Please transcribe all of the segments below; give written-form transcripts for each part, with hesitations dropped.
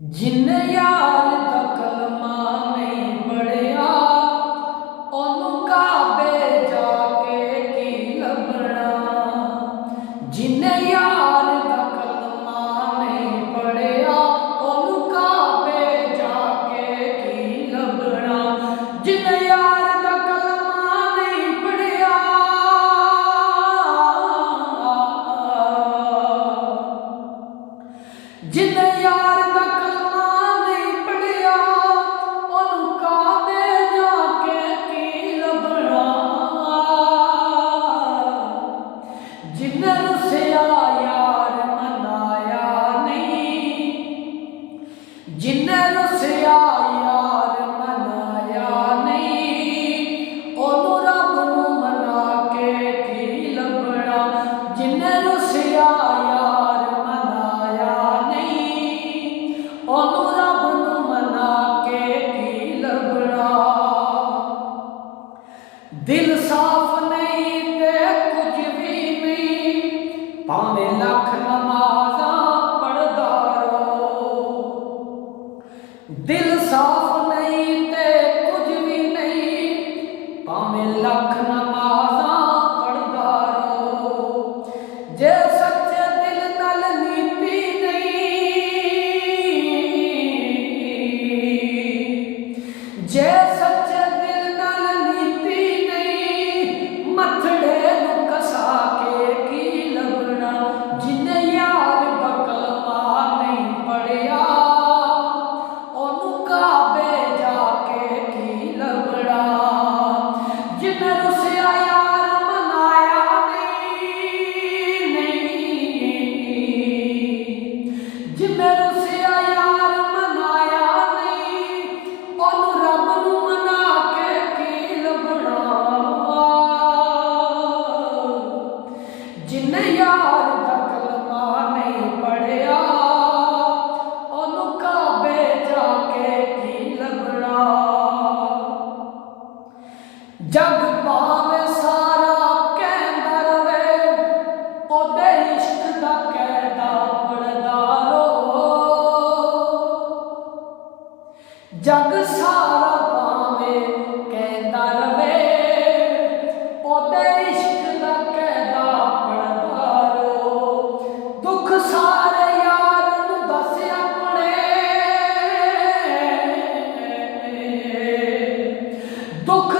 जिन्ने यार दा कलमा नहीं पढ़िया ओनू काबे जाके की लभना। जिन्ने यार दा कलमा नहीं पढ़िया ओनू काबे जाके की लभना। जिन्ने यार दा कलमा नहीं पढ़िया जिन्ने यार जिन्ने रुसिया यार मनाया नहीं ओनू रब नू मना के की लभना। जिन्ने रुसिया यार मनाया नहीं ओनू रब नू मना के की लभना। दिल साफ नहीं ते कुछ भी नहीं भावें लख नमाज़ां पढ़दा रहो। दिल साफ नहीं ते कुछ भी नहीं भावें लख नमाज़ां पढ़दा रहो। जे सच्चे दिल नाल नीति नहीं जे सच्चे दिल नाल नीति नहीं मथड़े नू कसा के की लभना। जिन्ने यार दा कलमा नहीं पढ़िया जिन्ने रुसिया यार मनाया नहीं जिन्ने रुसिया यार मनाया नहीं ओनू रब नू मना के की लभना। जिन्ने यार दा कलमा नहीं पढ़िया ओनू काबे जाके की लभना। जग पावे सारा कहंदा रवे ओदे इश्क दा कहदा पढ़दा रहो। जग सारा पावे कहंदा रवे ओदे इश्क दा कहदा पढ़दा रहो। दुख सारे यार नू दस अपने दुख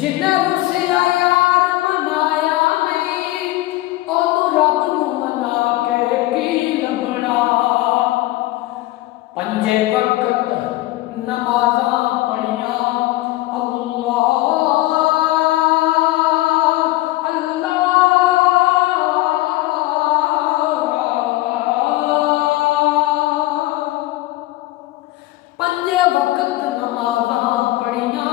जिन्ने रुसिया यार मनाया नहीं ओनू रब नू मना के की लभना। पंजे वक्त नमाज़ां पढ़िया अल्लाह अल्लाह। पंजे वक्त नमाज़ां पढ़िया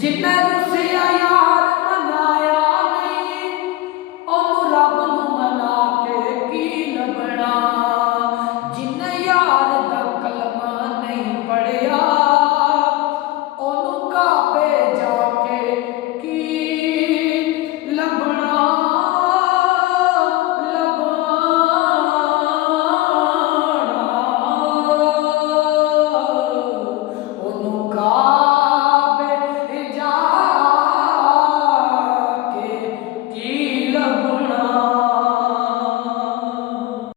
जिन्ने रुसिया